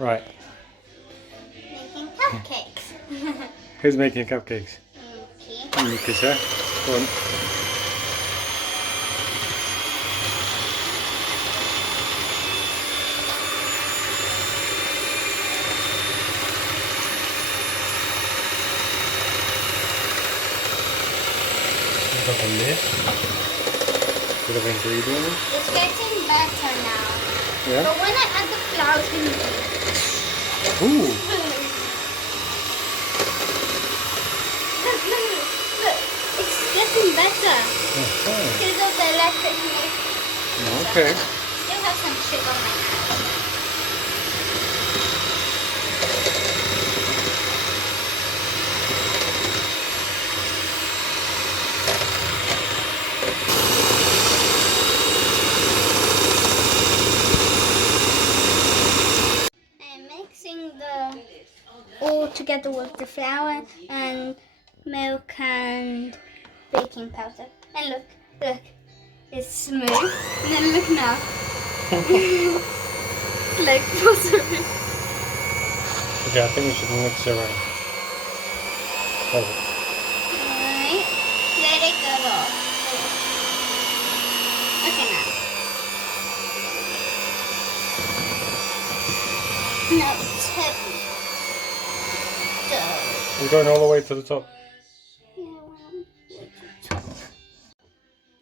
Right. Making cupcakes. Who's making cupcakes? Okay. Lucas, huh? Go on. We've got the list. Bit of ingredients. It's getting better now. Yeah. But when I add the flour to Ooh. look, it's getting better. Okay. Because of the electric mix. Okay. Still have some sugar on my hand. I'm mixing the all together with the flour and milk and baking powder. And look, it's smooth. And then look now. Like possibly. Okay, I think we should mix it around. Perfect. Alright. Let it go off. Okay now. No, it's heavy. So, We're going all the way to the top. yeah, well,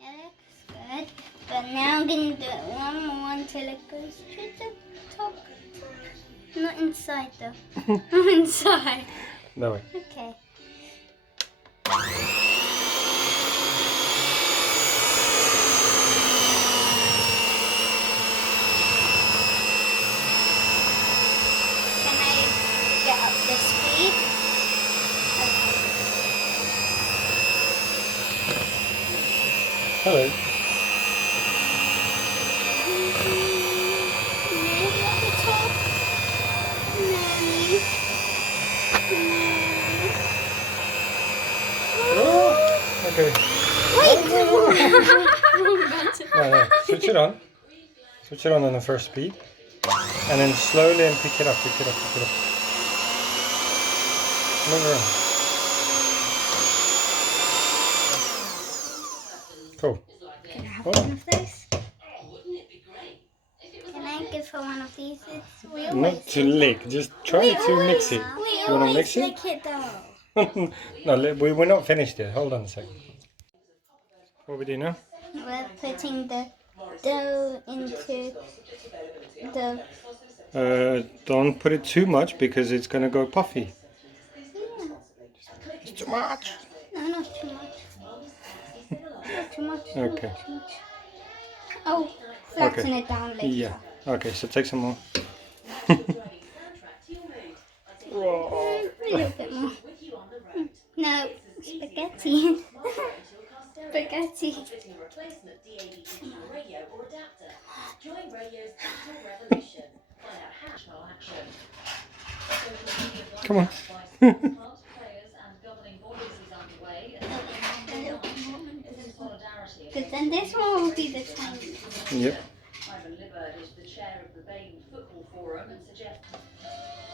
that looks good. But now I'm going to do it one more until it goes to the top. Not inside though. Not inside. No way. Okay. Can I get up the speed? Hello. Maybe at the top. Maybe. Oh, okay. Wait! No. Switch it on. Switch it on the first speed. And then slowly and pick it up, pick it up, pick it up. Move around. Cool. Can I have Oh. one of those? Can I give her one of these? We Not to lick, just try to mix it. We You wanna always mix it? lick it though. No, we're not finished yet. Hold on a second. What we do now? We're putting the dough into the... Don't put it too much because it's gonna go puffy. It's too much. No, not too much. Not too much. Okay. Not too much. Oh, flatten it down later. Yeah. Okay, so take some more. A little bit more. No, spaghetti. Spaghetti. Come on. Because then this one will be the tiniest. Yep.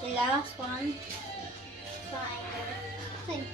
The last one. Fine.